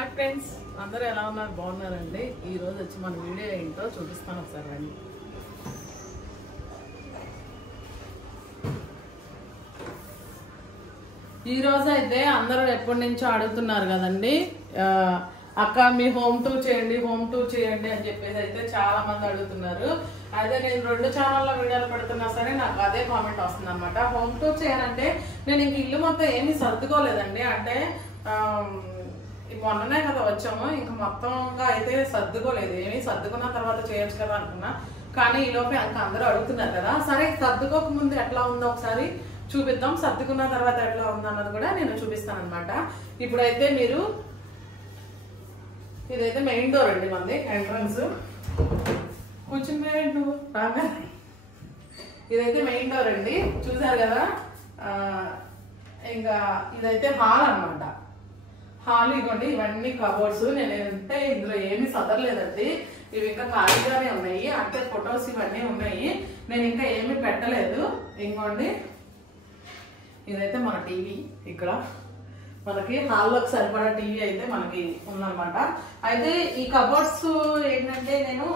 Hi friends, అందరూ ఎలా ఉన్నారు? బాగున్నారండి. ఈ రోజు వచ్చి మన వీడియో ఏంటో చూపిస్తాను ఒకసారి రండి. ఈ రోజు అయితే అందరూ ఎప్పటి నుంచో అడుగుతున్నారు కదండి, అక్క మీ హోమ్ టూర్ చేయండి అని చెప్పేసి అయితే చాలా మంది అడుగుతున్నారు. అయితే నేను 2 ఛానల్లో వీడియోలు పెడుతున్నా సరే నాకు అదే కామెంట్ వస్తుంది అనమాట. హోమ్ టూర్ చేయాలంటే నేను ఇంక ఇల్లు మొత్తం ఏమీ సర్దుకోలేదండి. అంటే మొన్ననే కదా వచ్చాము, ఇంకా మొత్తంగా అయితే సర్దుకోలేదు. ఏమీ సర్దుకున్న తర్వాత చేయొచ్చు కదా అనుకున్నా. కానీ ఈ లోపే ఇంకా అందరూ అడుగుతున్నారు కదా, సరే సర్దుకోక ముందు ఎట్లా ఉందో ఒకసారి చూపిద్దాం, సర్దుకున్న తర్వాత ఎట్లా ఉందో అన్నది కూడా నేను చూపిస్తాను అనమాట. ఇప్పుడైతే మీరు ఇదైతే మెయిన్ డోర్ అండి, మంది ఎంట్రన్స్. కొంచెం రాగా ఇదైతే మెయిన్ డోర్ అండి, చూసారు కదా. ఇంకా ఇదైతే హాల్ అనమాట. హాల్ ఇవ్వండి, ఇవన్నీ కబోర్డ్స్. నేనంటే ఇందులో ఏమీ సదరలేదండి, ఇవి ఇంకా ఖాళీగానే ఉన్నాయి. అంటే ఫొటోస్ ఇవన్నీ ఉన్నాయి, నేను ఇంకా ఏమీ పెట్టలేదు. ఇంకోండి ఇదైతే మన టీవీ. ఇక్కడ మనకి హాల్లోకి సరిపడా టీవీ అయితే మనకి ఉందన్నమాట. అయితే ఈ కబోర్డ్స్ ఏంటంటే నేను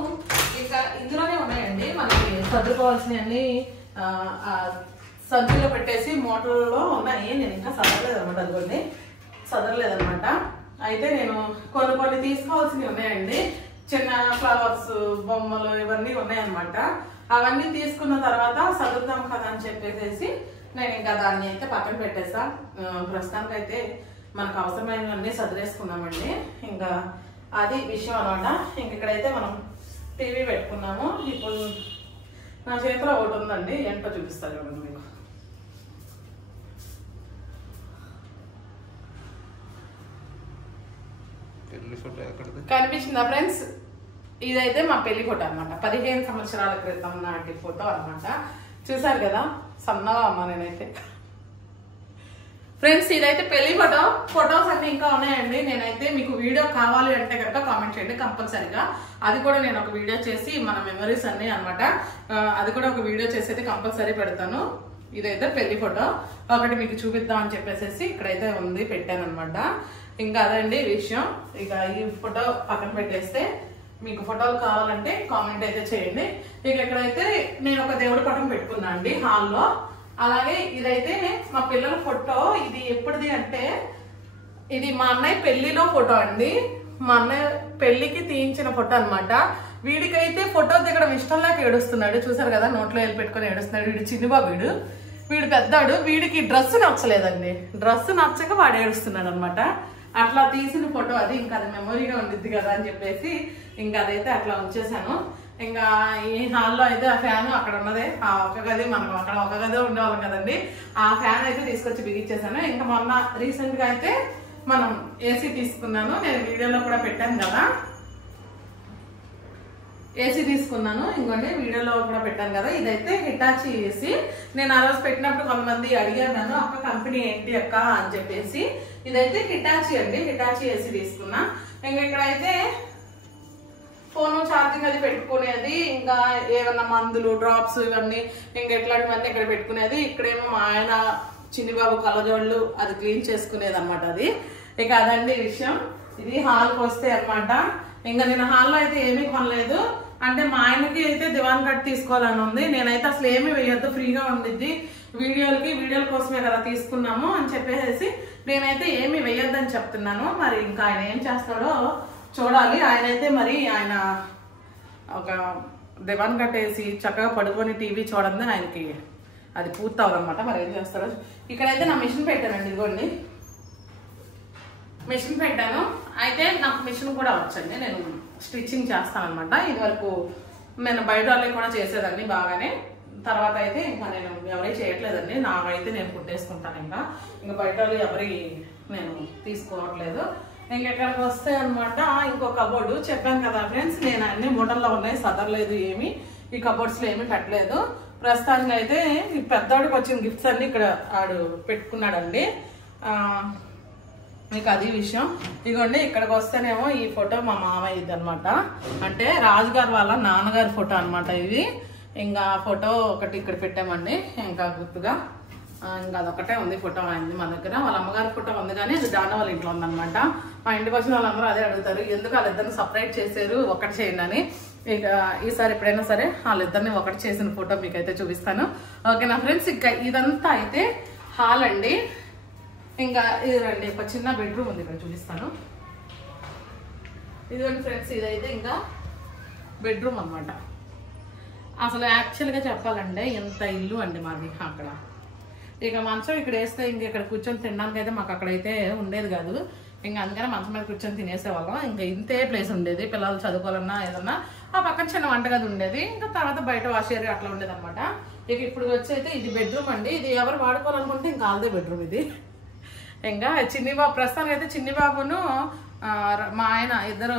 ఇంకా ఇందులోనే ఉన్నాయండి, మనకి సర్దుకోవాల్సినవన్నీ సంచిలో పెట్టేసి మోటార్లో ఉన్నాయి. నేను ఇంకా సదరలేదన్నమాట. అయితే నేను కొన్ని తీసుకోవాల్సినవి ఉన్నాయండి. చిన్న ఫ్లవర్స్ బొమ్మలు ఇవన్నీ ఉన్నాయన్నమాట. అవన్నీ తీసుకున్న తర్వాత సదురుదాం కదా అని చెప్పేసి నేను ఇంకా దాన్ని అయితే పక్కన పెట్టేసా. ప్రస్తుతానికి అయితే మనకు అవసరమైనవన్నీ సదిరేసుకున్నామండి. ఇంకా అది విషయం అనమాట. ఇంక ఇక్కడైతే మనం టీవీ పెట్టుకున్నాము. ఇప్పుడు నా చేతిలో ఒకటి ఉందండి, ఏంటో చూపిస్తాను చూడండి మీకు. కనిపించిందా ఫ్రెండ్స్? ఇదైతే మా పెళ్లి ఫోటో అనమాట. 15 సంవత్సరాల క్రితం నాటి ఫోటో అనమాట. చూసారు కదా, సన్నగా అమ్మా నేనైతే. ఫ్రెండ్స్ ఇదైతే పెళ్లి ఫోటో. ఫొటోస్ అన్ని ఇంకా ఉన్నాయండి. నేనైతే మీకు వీడియో కావాలి అంటే కనుక కామెంట్ చేయండి కంపల్సరిగా. అది కూడా నేను ఒక వీడియో చేసి మన మెమరీస్ అన్ని అనమాట, అది కూడా ఒక వీడియో చేసి అయితే కంపల్సరీ పెడతాను. ఇదైతే పెళ్లి ఫోటో ఒకటి మీకు చూపిద్దాం అని చెప్పేసి ఇక్కడైతే ఉంది, పెట్టాను అనమాట. ఇంకా అదండి విషయం. ఇక ఈ ఫోటో పక్కన పెట్టేస్తే మీకు ఫోటోలు కావాలంటే కామెంట్ అయితే చేయండి. ఇక ఇక్కడైతే నేను ఒక దేవుడి పటం పెట్టుకున్నా అండి హాల్లో. అలాగే ఇదైతే మా పిల్లల ఫోటో. ఇది ఎప్పటిది అంటే ఇది మా అన్నయ్య పెళ్లిలో ఫోటో అండి. మా అన్నయ్య పెళ్లికి తీయించిన ఫోటో అనమాట. వీడికైతే ఫోటో దిగడం ఇష్టం లేక ఏడుస్తున్నాడు. చూసారు కదా, నోట్లో వేలు పెట్టుకుని ఏడుస్తున్నాడు. వీడు చిన్నబాబు, వీడు పెద్దాడు. వీడికి డ్రెస్ నచ్చలేదండి. డ్రెస్ నచ్చక వాడు ఏడుస్తున్నాడు అనమాట. అట్లా తీసిన ఫోటో అది. ఇంకా అది మెమొరీగా ఉండిద్ది కదా అని చెప్పేసి ఇంకా అదైతే అట్లా ఉంచేసాను. ఇంకా ఈ హాల్లో అయితే ఆ ఫ్యాన్ అక్కడ ఉన్నదే, ఆ ఒక గది, మనం అక్కడ ఒక గదే ఉండేవాళ్ళం కదండి. ఆ ఫ్యాన్ అయితే తీసుకొచ్చి బిగించేసాను. ఇంకా మొన్న రీసెంట్ గా అయితే మనం ఏసీ తీసుకున్నాను. నేను వీడియోలో కూడా పెట్టాను కదా, ఏసీ తీసుకున్నాను. ఇంకోండి వీడియోలో కూడా పెట్టాను కదా. ఇదైతే హిటాచి ఏసీ. నేను ఆ రోజు పెట్టినప్పుడు కొంతమంది అడిగారు నన్ను, అక్క కంపెనీ ఏంటి అక్క అని చెప్పేసి. ఇదైతే హిటాచి అండి, హిటాచి ఏసీ తీసుకున్నా. ఇంకా ఇక్కడైతే ఫోన్ ఛార్జింగ్ అది పెట్టుకునేది, ఇంకా ఏమన్నా మందులు డ్రాప్స్ ఇవన్నీ ఇంకా ఇట్లాంటివన్నీ ఇక్కడ పెట్టుకునేది. ఇక్కడేమో మా ఆయన చిన్నిబాబు కళ్ళజోళ్ళు అది క్లీన్ చేసుకునేది అనమాట. అది ఇక అదండి విషయం. ఇది హాల్కి వస్తే అనమాట. ఇంకా నేను హాల్లో అయితే ఏమీ కొనలేదు. అంటే మా ఆయనకి అయితే దివాన్ కట్ తీసుకోవాలని ఉంది. నేనైతే అసలు ఏమీ వేయొద్దు, ఫ్రీగా ఉండిద్ది వీడియోల కోసమే కదా తీసుకున్నాము అని చెప్పేసి నేనైతే ఏమీ వేయొద్దని చెప్తున్నాను. మరి ఇంకా ఆయన ఏం చేస్తాడో చూడాలి. ఆయనైతే మరి ఆయన ఒక దివాన్ కట్టేసి చక్కగా పడుకొని టీవీ చూడండి, ఆయనకి అది పూర్తి అవ్వదన్నమాట. మరి ఏం చేస్తాడో. ఇక్కడైతే నా మిషన్ పెట్టానండి, ఇదిగోండి మిషన్ పెట్టాను. అయితే నాకు మిషన్ కూడా వచ్చండి, నేను స్టిచ్చింగ్ చేస్తాను అనమాట. ఇది వరకు నేను బయట వాళ్ళకి కూడా చేసేదాన్ని బాగానే. తర్వాత అయితే ఇంకా నేను ఎవరై చేయట్లేదండి, నాకైతే నేను కుట్టేసుకుంటాను. ఇంకా బయట వాళ్ళు ఎవరి నేను తీసుకోవట్లేదు. ఇంకెక్కడికి వస్తే అనమాట ఇంకో కబోర్డు. చెప్పాను కదా ఫ్రెండ్స్, నేను అన్ని మూటల్లో ఉన్నాయి, సదరలేదు ఏమి. ఈ కబోర్డ్స్ లో ఏమి పెట్టలేదు. ప్రస్తుతానికి అయితే ఈ పెద్దవాడికి వచ్చిన గిఫ్ట్స్ అన్ని ఇక్కడ ఆడు పెట్టుకున్నాడండి. మీకు అది విషయం. ఇదిగోండి ఇక్కడికి వస్తేనేమో ఈ ఫోటో మా మామయ్యది అనమాట. అంటే రాజుగారు వాళ్ళ నాన్నగారి ఫోటో అనమాట ఇది. ఇంకా ఫోటో ఒకటి ఇక్కడ పెట్టామండి ఇంకా గుర్తుగా. ఇంకా అదొకటే ఉంది ఫోటో అయింది మా దగ్గర. వాళ్ళ అమ్మగారి ఫోటో ఉంది కానీ అది దాని వాళ్ళ ఇంట్లో ఉందన్నమాట. మా ఇంటికి వచ్చిన వాళ్ళందరూ అదే అడుగుతారు, ఎందుకు వాళ్ళిద్దరిని సపరేట్ చేశారు, ఒకటి చేయండి అని. ఇక ఈసారి ఎప్పుడైనా సరే వాళ్ళిద్దరిని ఒకటి చేసిన ఫోటో మీకైతే చూపిస్తాను. ఓకేనా ఫ్రెండ్స్. ఇంకా ఇదంతా అయితే హాల్ అండి. ఇంకా ఇది రండి, ఒక చిన్న బెడ్రూమ్ ఉంది, ఇక్కడ చూపిస్తాను. ఇదిగోండి ఫ్రెండ్స్, ఇదైతే ఇంకా బెడ్రూమ్ అనమాట. అసలు యాక్చువల్గా చెప్పాలంటే ఎంత ఇల్లు అండి మాది అక్కడ. ఇక మంచం ఇక్కడ వేస్తే ఇంక ఇక్కడ కూర్చొని తినడానికి అయితే మాకు అక్కడైతే ఉండేది కాదు. ఇంకా అందుకని మంచం మీద కూర్చొని తినేసేవాళ్ళం. ఇంకా ఇంతే ప్లేస్ ఉండేది, పిల్లలు చదువుకోవాలన్నా ఏదన్నా. ఆ పక్కన చిన్న వంటగది ఉండేది, ఇంకా తర్వాత బయట వాష్ ఏరియా అట్లా ఉండేది అనమాట. ఇక ఇప్పుడు వచ్చి అయితే ఇది బెడ్రూమ్ అండి. ఇది ఎవరు వాడుకోవాలనుకుంటే ఇంకా వాళ్ళదే బెడ్రూమ్ ఇది. ఇంకా చిన్ని బాబు, ప్రస్తుతానికి అయితే చిన్ని బాబును మా ఆయన ఇద్దరు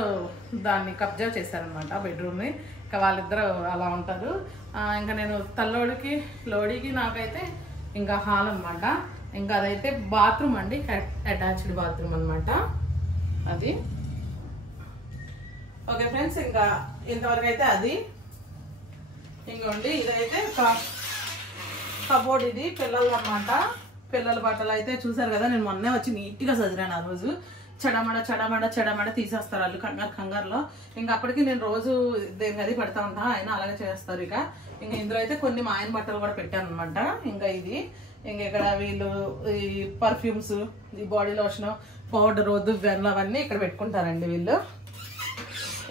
దాన్ని కబ్జా చేశారనమాట బెడ్రూమ్ని. ఇంకా వాళ్ళిద్దరు అలా ఉంటారు. ఇంకా నేను తల్లోడికి లోడికి నాకైతే ఇంకా హాల్ అనమాట. ఇంకా అదైతే బాత్రూమ్ అండి, అటాచ్డ్ బాత్రూమ్ అనమాట అది. ఓకే ఫ్రెండ్స్, ఇంకా ఇంతవరకు అయితే అది. ఇంకోండి ఇదైతే కబోర్డ్, ఇది పిల్లలు అనమాట. పిల్లల బట్టలు అయితే చూసారు కదా, నేను మొన్నే వచ్చి నీట్గా చదివాను. ఆ రోజు చెడమడ చెడమడ చెడమడ తీసేస్తారు వాళ్ళు కంగారులో. ఇంకా అప్పటికి నేను రోజు దేనికి అది పెడతా ఉంటా, ఆయన అలాగే చేస్తారు. ఇక ఇంకా ఇందులో అయితే కొన్ని మా ఆయన బట్టలు కూడా పెట్టాను అనమాట. ఇంకా ఇది ఇంక ఇక్కడ వీళ్ళు ఈ పర్ఫ్యూమ్స్, ఈ బాడీ లోషన్, పౌడర్, దువ్వెనలు అవన్నీ ఇక్కడ పెట్టుకుంటారండి వీళ్ళు.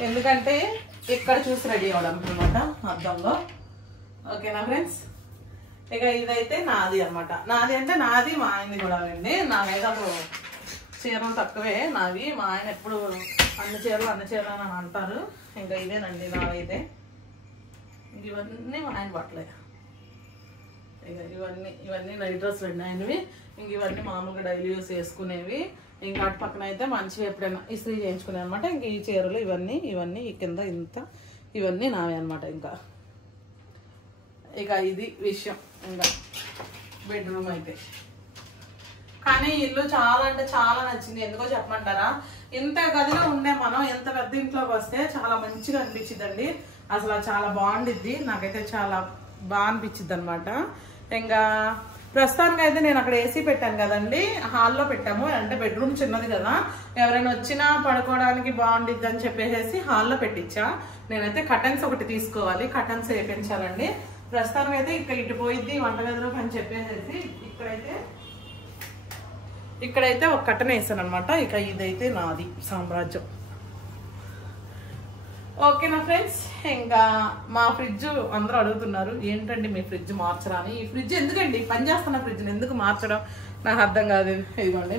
ఎందుకంటే ఇక్కడ చూసి రెడీ అవ్వడం అనమాట అద్దంలో. ఓకేనా ఫ్రెండ్స్. ఇక ఇదైతే నాది అనమాట. నాది అంటే నాది, మా ఆయనది కూడా అండి. నాకైతే అప్పుడు చీరలు తక్కువే నావి. మా ఆయన ఎప్పుడు అన్ని చీరలు అని అంటారు. ఇంకా ఇదేనండి నావైతే. ఇవన్నీ మా ఆయన బట్టలే. ఇక ఇవన్నీ నైట్ డ్రెస్లు అండి ఆయనవి. ఇంక ఇవన్నీ మామూలుగా డైలీ యూస్ చేసుకునేవి. ఇంకా అటు పక్కన అయితే మంచిగా ఎప్పుడైనా ఇస్త్రీ చేయించుకునే అనమాట. ఇంక ఈ చీరలు ఇవన్నీ ఈ కింద ఇంత ఇవన్నీ నావే అనమాట. ఇంకా ఇక ఇది విషయం. ఇంకా బెడ్రూమ్ అయితే కానీ ఇల్లు చాలా అంటే చాలా నచ్చింది. ఎందుకో చెప్పమంటారా, ఇంత గదిలో ఉండే మనం ఎంత పెద్ద ఇంట్లోకి వస్తే చాలా మంచిగా అనిపించిద్దండి. అసలు చాలా బాగుండిద్ది. నాకైతే చాలా బాగా అనిపించిద్ది అనమాట. ఇంకా ప్రస్తుతానికి అయితే నేను అక్కడ ఏసీ పెట్టాను కదండి, హాల్లో పెట్టాము. అంటే బెడ్రూమ్ చిన్నది కదా, ఎవరైనా వచ్చినా పడుకోవడానికి బాగుండిద్ది అని చెప్పేసి హాల్లో పెట్టించా. నేనైతే కటన్స్ ఒకటి తీసుకోవాలి, కటన్స్ వేయించాలండి. ప్రస్తుతానికి అయితే ఇక్కడ ఇటు పోయిద్ది వంటగదిలోకి అని చెప్పేసి ఇక్కడైతే ఒక కట్టన వేసాను అనమాట. ఇక ఇదైతే నాది సామ్రాజ్యం. ఓకేనా ఫ్రెండ్స్. ఇంకా మా ఫ్రిడ్జ్ అందరూ అడుగుతున్నారు, ఏంటండి మీ ఫ్రిడ్జ్ మార్చరా అని. ఈ ఫ్రిడ్జ్ ఎందుకండి, పని చేస్తున్న ఫ్రిడ్జ్ని ఎందుకు మార్చడం నాకు అర్థం కాదు. ఇదిగోండి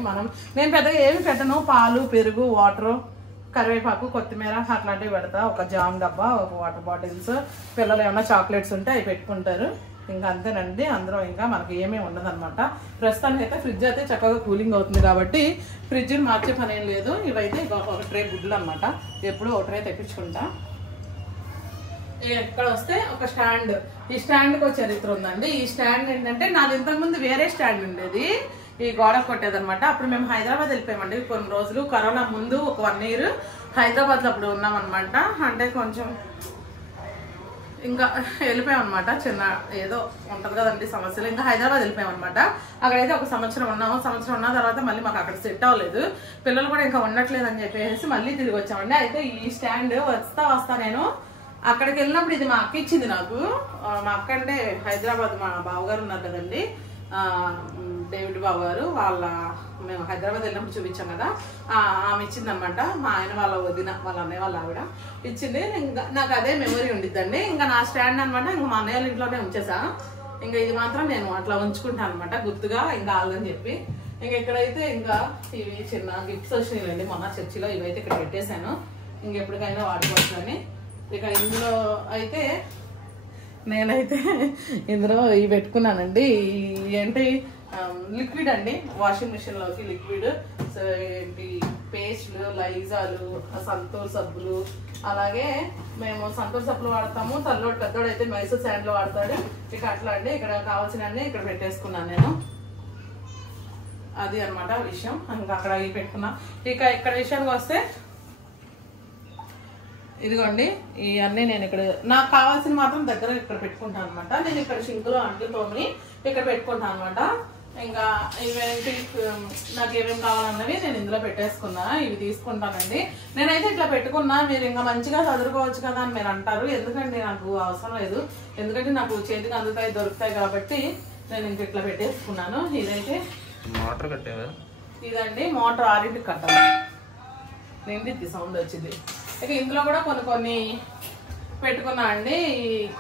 నేను పెద్దగా ఏమి పెట్టను, పాలు, పెరుగు, వాటరు, కరివేపాకు, కొత్తిమీర అట్లాంటివి పెడతా. ఒక జామ్ డబ్బా, ఒక వాటర్ బాటిల్స్, పిల్లలు ఏమైనా చాక్లెట్స్ ఉంటే అవి పెట్టుకుంటారు. ఇంకా అంతేనండి. అందులో ఇంకా మనకి ఏమీ ఉండదు అనమాట. ప్రస్తుతానికి అయితే ఫ్రిడ్జ్ అయితే చక్కగా కూలింగ్ అవుతుంది కాబట్టి ఫ్రిడ్జ్ని మార్చే పని ఏం లేదు. ఇవైతే ఒక ట్రే గుడ్లు అనమాట, ఎప్పుడు ఒక ట్రే తెప్పించుకుంటా. ఎక్కడ వస్తే ఒక స్టాండ్, ఈ స్టాండ్కి ఒక చరిత్ర ఉందండి. ఈ స్టాండ్ ఏంటంటే నాది ఇంతకుముందు వేరే స్టాండ్ ఉండేది, ఈ గోడ కొట్టేదనమాట. అప్పుడు మేము హైదరాబాద్ వెళ్ళిపోయామండి కొన్ని రోజులు. కరోనా ముందు ఒక 1 year హైదరాబాద్లో అప్పుడు ఉన్నామన్నమాట. అంటే కొంచెం ఇంకా వెళ్ళిపోయామన్నమాట. చిన్న ఏదో ఉంటుంది కదండి సమస్యలు. ఇంకా హైదరాబాద్ వెళ్ళిపోయామన్నమాట. అక్కడైతే ఒక సంవత్సరం ఉన్నాము. సంవత్సరం ఉన్న తర్వాత మళ్ళీ మాకు అక్కడ సెట్ అవ్వలేదు, పిల్లలు కూడా ఇంకా ఉండట్లేదు అని చెప్పేసి మళ్ళీ తిరిగి వచ్చామండి. అయితే ఈ స్టాండ్ వస్తా నేను అక్కడికి వెళ్ళినప్పుడు ఇది మా అక్క ఇచ్చింది నాకు. మా అక్క అంటే హైదరాబాద్ మా బావగారు ఉన్నారు కదండి, డేవిడ్ బాబు గారు, మేము హైదరాబాద్ వెళ్ళినప్పుడు చూపించాం కదా, ఆమె ఇచ్చింది అనమాట. మా ఆయన వాళ్ళ వదిన, వాళ్ళ అన్నయ్య వాళ్ళ ఆవిడ ఇచ్చింది. ఇంకా నాకు అదే మెమరీ ఉండిద్దండి. ఇంకా నా స్టాండ్ అనమాట ఇంకా మా అన్నయ్య ఇంట్లోనే ఉంచేసా. ఇంకా ఇది మాత్రం నేను అట్లా ఉంచుకుంటాను అనమాట గుర్తుగా, ఇంకా ఆల్దని చెప్పి. ఇంకా ఇక్కడైతే ఇంకా ఇవి చిన్న గిఫ్ట్స్ వచ్చినాయండి మొన్న చర్చిలో, ఇవైతే ఇక్కడ పెట్టేశాను. ఇంకెప్పటికైనా వాడుకోవచ్చు అని. ఇక ఇందులో అయితే నేనైతే ఇందులో ఇవి పెట్టుకున్నానండి. ఏంటి లిక్విడ్ అండి, వాషింగ్ మిషన్ లోకి లిక్విడ్. ఏంటి పేస్ట్లు, లైజాలు, సంతూర్ సబ్బులు. అలాగే మేము సంతూర్ సబ్బులు వాడతాము. తల్లోడు పెద్దోడు అయితే మైసూర్ శాండ్లో వాడతాడు. ఇక అట్లా అండి ఇక్కడ కావాల్సినవన్నీ ఇక్కడ పెట్టేసుకున్నాను నేను. అది అనమాట విషయం. ఇంకా అక్కడ ఇవి పెట్టుకున్నా. ఇక ఇక్కడ విషయానికి వస్తే ఇదిగోండి ఇవన్నీ నేను ఇక్కడ నాకు కావాల్సిన మాత్రం దగ్గర ఇక్కడ పెట్టుకుంటాను అనమాట. నేను ఇక్కడ సింకులో అంట్లు తోమి ఇక్కడ పెట్టుకుంటాను అనమాట. ఇంకా ఇవేంటి నాకు ఏమేమి కావాలన్నవి నేను ఇందులో పెట్టేసుకున్నా. ఇవి తీసుకుంటానండి. నేనైతే ఇట్లా పెట్టుకున్నా. మీరు ఇంకా మంచిగా చదువుకోవచ్చు కదా అని మీరు అంటారు. ఎందుకంటే నాకు అవసరం లేదు, ఎందుకంటే నాకు చేతికి అందుతాయి దొరుకుతాయి కాబట్టి నేను ఇంక ఇట్లా పెట్టేసుకున్నాను. ఇదైతే మోటార్ కట్టేవా? ఇదండి మోటార్ 6కి కట్టాలి. నిండిద్ది సౌండ్ వచ్చింది. ఇక ఇందులో కూడా కొన్ని పెట్టుకున్నా అండి.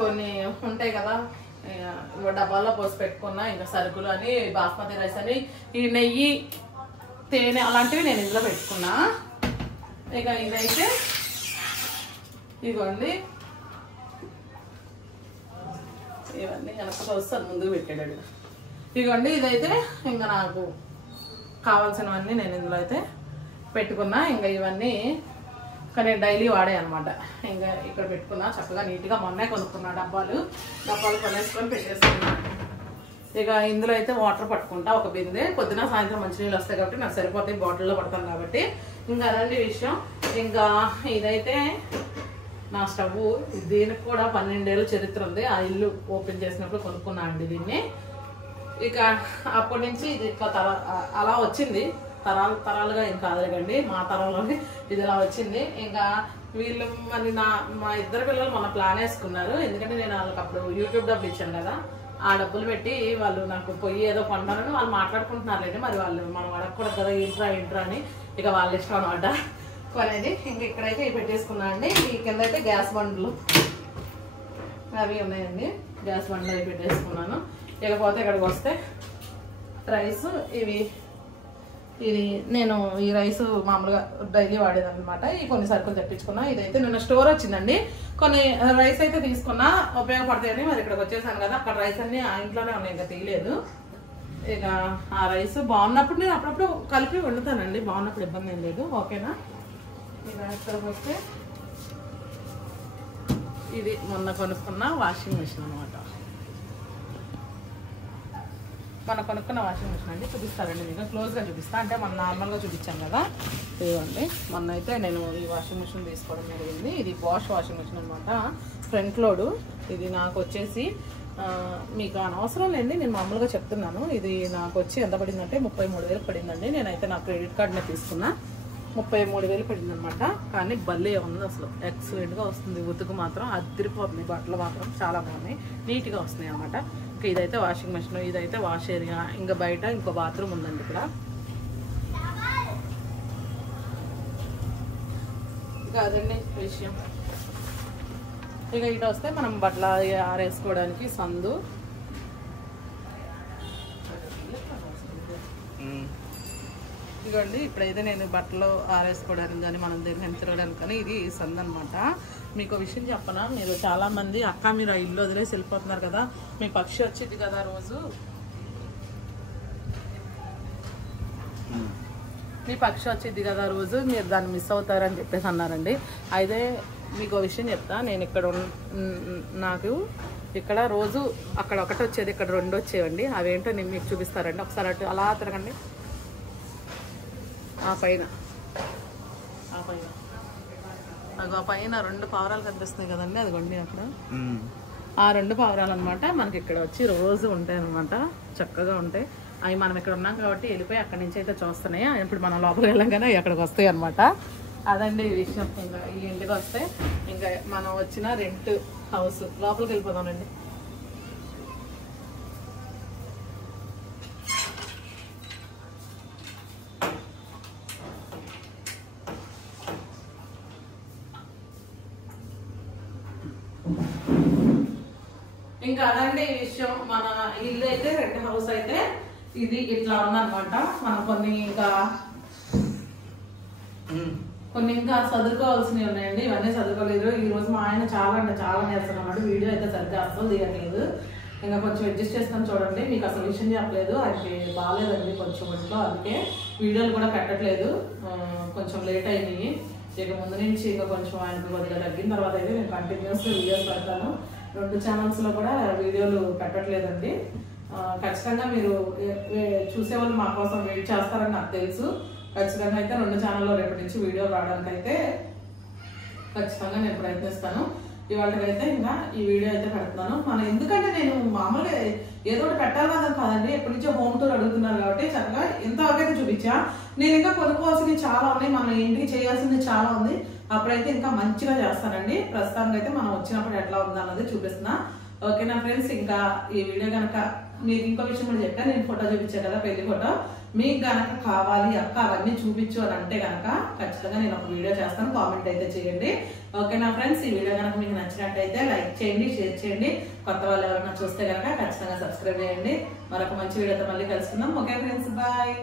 కొన్ని ఉంటాయి కదా డబ్బాల్లో పోసి పెట్టుకున్నా. ఇంకా సరుకులు అని, బాస్మతి రైస్ అని, ఈ నెయ్యి, తేనె అలాంటివి నేను ఇందులో పెట్టుకున్నా. ఇక ఇదైతే ఇదిగోండి ఇవన్నీ వెనక వస్తారు ముందుకు పెట్టాడు. ఇదిగోండి ఇదైతే ఇంకా నాకు కావాల్సినవన్నీ నేను ఇందులో అయితే పెట్టుకున్నా. ఇంకా ఇవన్నీ కానీ డైలీ వాడే అనమాట. ఇంకా ఇక్కడ పెట్టుకున్నా చక్కగా నీట్గా. మొన్నే కొనుక్కున్నా డబ్బాలు కొనేసుకొని పెట్టేసుకున్నా. ఇక ఇందులో అయితే వాటర్ పట్టుకుంటా ఒక బిందె. పొద్దున సాయంత్రం మంచినీళ్ళు వస్తాయి కాబట్టి నాకు సరిపోతాయి, బాటిల్లో పడతాను కాబట్టి. ఇంకా అలాంటి విషయం. ఇంకా ఇదైతే నా స్టవ్. దీనికి కూడా 12 ఏళ్ళ చరిత్ర ఉంది. ఆ ఇల్లు ఓపెన్ చేసినప్పుడు కొనుక్కున్నా అండి దీన్ని. ఇక అప్పటి నుంచి ఇది ఇట్లా అలా వచ్చింది. తరాలుగా ఏం కాదులేకండి, మా తరంలోనే ఇది ఇలా వచ్చింది. ఇంకా వీళ్ళు మరి మా ఇద్దరు పిల్లలు మన ప్లాన్ వేసుకున్నారు. ఎందుకంటే నేను వాళ్ళకి అప్పుడు యూట్యూబ్ డబ్బులు ఇచ్చాను కదా, ఆ డబ్బులు పెట్టి వాళ్ళు నాకు పొయ్యి ఏదో కొన్నారని వాళ్ళు మాట్లాడుకుంటున్నారులేండి. మరి వాళ్ళు మనం అడగకూడదు కదా ఇంట్రా అని. ఇక వాళ్ళ ఇష్టం అనమాట కొనేది. ఇంక ఇక్కడైతే ఇవి పెట్టేసుకున్నా అండి. ఈ కింద అయితే గ్యాస్ బండ్లు అవి ఉన్నాయండి. గ్యాస్ బండ్లు అవి పెట్టేసుకున్నాను. ఇకపోతే ఇక్కడికి వస్తే రైస్. ఇది నేను ఈ రైస్ మామూలుగా డైలీ వాడేదన్నమాట. ఈ కొన్ని సరుకులు తెప్పించుకున్నా. ఇదైతే నిన్న స్టోర్ వచ్చిందండి. కొన్ని రైస్ అయితే తీసుకున్నా, ఉపయోగపడతాయని. మరి ఇక్కడికి వచ్చేసాను కదా, అక్కడ రైస్ అన్ని ఆ ఇంట్లోనే ఉన్నాయి, ఇంకా తీయలేదు. ఇక ఆ రైస్ బాగున్నప్పుడు నేను అప్పుడప్పుడు కలిపి వండుతానండి. బాగున్నప్పుడు ఇబ్బంది ఏం లేదు. ఓకేనా? ఇక ఇక్కడికి వస్తే ఇది మొన్న కొనుక్కున్న వాషింగ్ మిషన్ అనమాట. మనం కొనుక్కున్న వాషింగ్ మిషన్ అండి. చూపిస్తారండి మీకు క్లోజ్గా చూపిస్తా. అంటే మనం నార్మల్గా చూపించాం కదా, ఇవ్వండి. మొన్న అయితే నేను ఈ వాషింగ్ మిషన్ తీసుకోవడం జరిగింది. ఇది బాష్ వాషింగ్ మిషన్ అనమాట, ఫ్రంట్ లోడు. ఇది నాకు వచ్చేసి మీకు అనవసరం లేండి, నేను మామూలుగా చెప్తున్నాను. ఇది నాకు వచ్చి ఎంత పడిందంటే 33,000 పడిందండి. నేనైతే నా క్రెడిట్ కార్డునే తీసుకున్నా. 33,000 పడింది అనమాట. కానీ భలే ఉంది అసలు, ఎక్సలెంట్గా వస్తుంది. ఉతుకు మాత్రం అదిరిపోతుంది. బట్టలు మాత్రం చాలా బాగున్నాయి, నీట్గా వస్తున్నాయి అనమాట. ఇంకా ఇదైతే వాషింగ్ మిషన్, ఇదైతే వాష్ ఏరియా. ఇంకా బయట ఇంకో బాత్రూమ్ ఉందండి ఇక్కడ. ఇంకా అదండి విషయం. ఇక ఇటు వస్తే మనం బట్టలు ఆరేసుకోవడానికి సందు. ఇదిగోండి ఇప్పుడైతే నేను బట్టలు ఆరేసుకోవడానికి కానీ మనం దగ్గర తిరగడానికి కానీ ఇది సందు అనమాట. మీకు విషయం చెప్పనా, మీరు చాలామంది అక్క మీరు ఆ ఇల్లు వదిలేసి వెళ్ళిపోతున్నారు కదా, మీ పక్షి వచ్చింది కదా రోజు, మీ పక్షి వచ్చింది కదా రోజు, మీరు దాన్ని మిస్ అవుతారని చెప్పేసి అన్నారండి. అయితే మీకు విషయం చెప్తా. నేను ఇక్కడ నాకు ఇక్కడ రోజు అక్కడ ఒకటి వచ్చేది, ఇక్కడ 2 వచ్చేవండి. అవేంటో నేను మీకు చూపిస్తారండి. ఒకసారి అటు అలా తిరగండి. ఆ పైన ఆ పైన 2 పావురాలు కనిపిస్తున్నాయి కదండి, అదిగోండి అక్కడ. ఆ 2 పావురాలు అనమాట మనకి ఇక్కడ వచ్చి రోజు ఉంటాయి అనమాట. చక్కగా ఉంటాయి అవి. మనం ఇక్కడ ఉన్నాం కాబట్టి వెళ్ళిపోయి అక్కడి నుంచి అయితే చూస్తున్నాయి. ఇప్పుడు మనం లోపలికి వెళ్ళంగానే అక్కడికి వస్తాయి అనమాట. అదండి ఈ విషయం. ఇంకా ఈ ఇంటికి వస్తే ఇంకా మనం వచ్చిన రెంట్ హౌస్ లోపలికి వెళ్ళిపోదామండి. ఇంకా అదండి ఈ విషయం. మన ఇల్లు అయితే రెంట్ హౌస్ అయితే ఇది ఇట్లా ఉందన్నమాట. మనం కొన్ని ఇంకా చదువుకోవాల్సినవి ఉన్నాయండి. ఇవన్నీ చదువుకోలేదు. ఈ రోజు మా ఆయన చాలా నేర్చుకున్నాడు అన్నమాట. వీడియో అయితే సరిగ్గా అసలు తీయట్లేదు. ఇంకా కొంచెం అడ్జస్ట్ చేస్తాను చూడండి. మీకు అసలు విషయం చెప్పలేదు, అది బాగాలేదండి కొంచెం ఇంట్లో, అందుకే వీడియోలు కూడా పెట్టట్లేదు. కొంచెం లేట్ అయినాయి. ఇక ముందు నుంచి ఇక కొంచెం ఆయనకు కొద్దిగా తగ్గిన తర్వాత అయితే నేను కంటిన్యూస్ వీడియోస్ పెడతాను. 2 ఛానల్స్లో కూడా వీడియోలు పెట్టట్లేదండి. ఖచ్చితంగా మీరు చూసేవాళ్ళు మా కోసం వెయిట్ చేస్తారని నాకు తెలుసు. ఖచ్చితంగా అయితే 2 ఛానల్లో రేపటి నుంచి వీడియో రావడానికి అయితే ఖచ్చితంగా నేను ప్రయత్నిస్తాను. ఇవాళకైతే ఇంకా ఈ వీడియో అయితే పెడుతున్నాను. మనం ఎందుకంటే నేను మామూలుగా ఏదో ఒకటి పెట్టాలన్నది కాదండి, ఎప్పటి నుంచో హోమ్ టూర్ అడుగుతున్నారు కాబట్టి చక్కగా ఎంతవరకు అయితే చూపించా. నేను ఇంకా కొనుక్కోవాల్సినవి చాలా ఉన్నాయి, మనం ఇంటికి చేయాల్సింది చాలా ఉంది. అప్పుడైతే ఇంకా మంచిగా చేస్తానండి. ప్రస్తుతానికి అయితే మనం వచ్చినప్పుడు ఎట్లా ఉందా అన్నది చూపిస్తున్నా. ఓకేనా ఫ్రెండ్స్, ఇంకా ఈ వీడియో కనుక మీకు ఇంకో విషయం కూడా చెప్పా, నేను ఫోటో చూపించాను కదా పెళ్లి ఫోటో, మీకు గనక కావాలి అక్క అవన్నీ చూపించు అని అంటే కనుక ఖచ్చితంగా నేను ఒక వీడియో చేస్తాను, కామెంట్ అయితే చేయండి. ఓకేనా ఫ్రెండ్స్, ఈ వీడియో కనుక మీకు నచ్చినట్టయితే లైక్ చేయండి, షేర్ చేయండి. కొత్త వాళ్ళు ఎవరైనా చూస్తే కనుక ఖచ్చితంగా సబ్స్క్రైబ్ చేయండి. మరొక మంచి వీడియోతో మళ్ళీ కలుసుకుందాం. Okay friends, bye.